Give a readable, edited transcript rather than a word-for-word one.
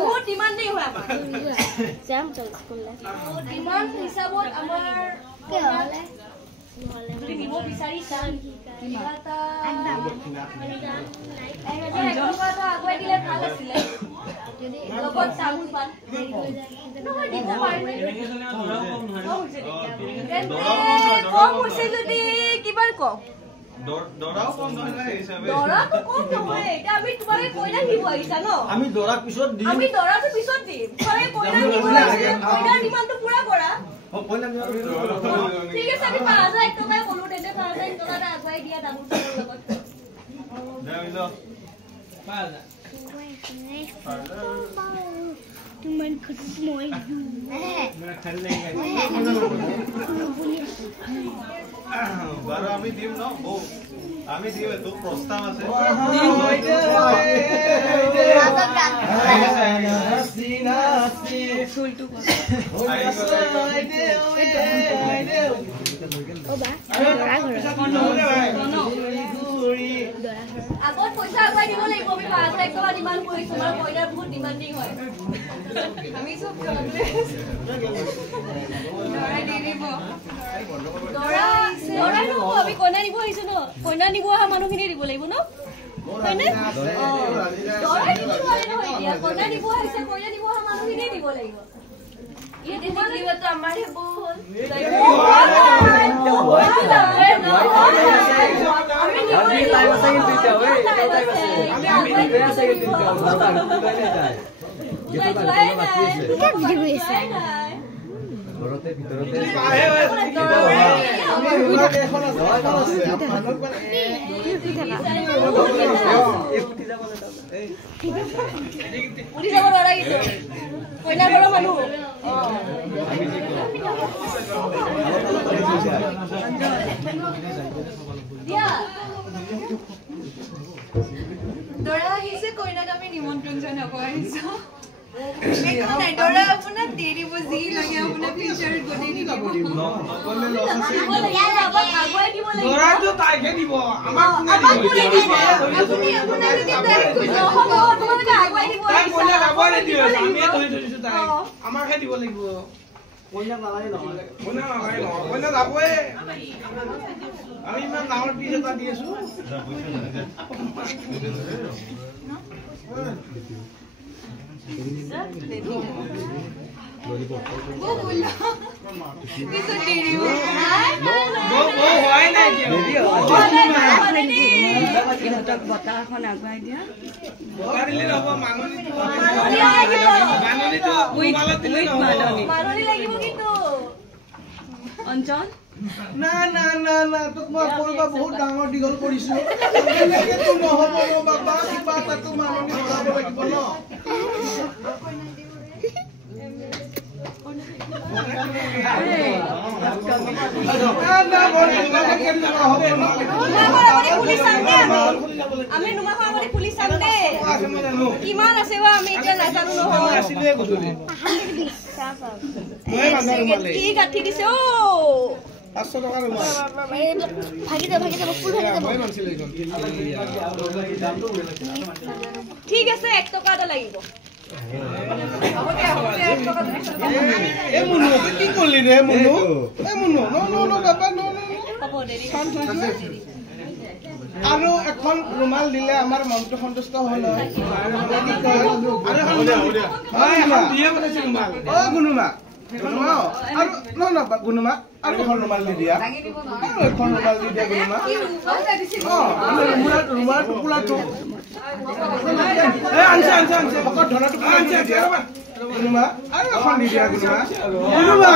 বহুত ডিমান্ড দেই হয় আমাৰ যাম চল স্কুললে ডিমান্ড হিচাপত আমাৰ যদি নিব বিচাৰিছা কিবাটা আগুৱাই দিলে ভাল আছিলে যদি লগত চাউল পান নহয় দিব পাৰিম কম হৈছে যদি কিমান কম দৰাও কম নহয় হিচাপে দৰাটো কম নহয় এটা আমি তোমাৰে কইনা দিব আহিছা ন আমি দৰা পিছত দিম আমি দৰাটো পিছত দিম তোমাৰে কইনা দিব আহিছে কইনা ডিমান্ডটো পুৰা কৰা কইনা ঠিক আছে আমি 5000 টকা কলো তেতে 5000 টকা আগুৱাই দিয়া দামুৰ লগত যাইলো 5000 तुमन खुद मोय मेरा खाली नहीं बारो आमी दिम न ओ आमी दिवे तो प्रस्ताव আছে हसीना हसी सुलटू ओ बा दरा घर আগত পইচা আগুৱাই দিব লাগিব আমি 5000 টকা ডিমান্ড কৰিছো আমাৰ কইনাৰ বহুত ডিমান্ডিং হয় আমি সব দৰা দি দিব দৰা নো আমি কইনা নিব আহিছো ন কইনা নিব আহা মানুহখিনি দিব লাগিব ন হয়নে দৰা দিব নহয় দিয়া কইনা নিব আহিছে কইনা নিব আহা মানুহখিনি দিব লাগিব ये दिवाली तो हमारे बोल কইনা ঘৰৰ মানুহ দৰা আহিছে কইনাক আমি নিমন্ত্ৰণ জনাব আহিছো একো নাই দৰা আপোনাক দি দিব যি লাগে আপোনাক ফিচাৰ গণি দিব দৰাটো তাইকে দিব আমাক কোনে দিব আপুনি আপোনাক দি তাই খুজো হ'ব আপোনাক আগুৱাই দিব কইনা আগুৱাই দিব আমি ধৰি ধৰিছো তাই আমাকে দিব লাগিব কইনা নালাগে নহয় কইনা যাবই আমি ইমান ডাঙৰ পিছ এটা দি আছো অঞ্চল না না না না তোক মই কৰবা বহুত ডাঙৰ দিগল কৰিছো এনেকে তো নহব ন বাবা কিবা এটা তো মাননি কৰাব লাগিব ন আমি নুমাখা মানে পুলিচ চাম দে কিমান আছে বা আমি এতিয়া নাজানো নহয় আছিলে গধূলি কি গাঠি দিছে ও 500 টাকা ৰুমা ভাগি দে ফুল ভাগি যাব ঠিক আছে 1 টকা এটা লাগিব এ মুনু কি করলি রে মুনু এ মুনু নো বাবা নো হ'ব দেৰি আৰু এখন ৰুমাল দিলে আমাৰ মনটো সন্তুষ্ট হ'ল আৰু এখন দিয়ে বনাইছে ৰুমাল ও গুনুমা আৰু ন গুনুমা আৰু এখন ৰুমাল দি দিয়া আৰু এখন ৰুমাল দি দিয়া গুনুমা ৰুমাল টুকুৰাটো আনছে ভকত ধনাটো আনছে গুনুমা আৰু এখন দি দিয়া গুনুমা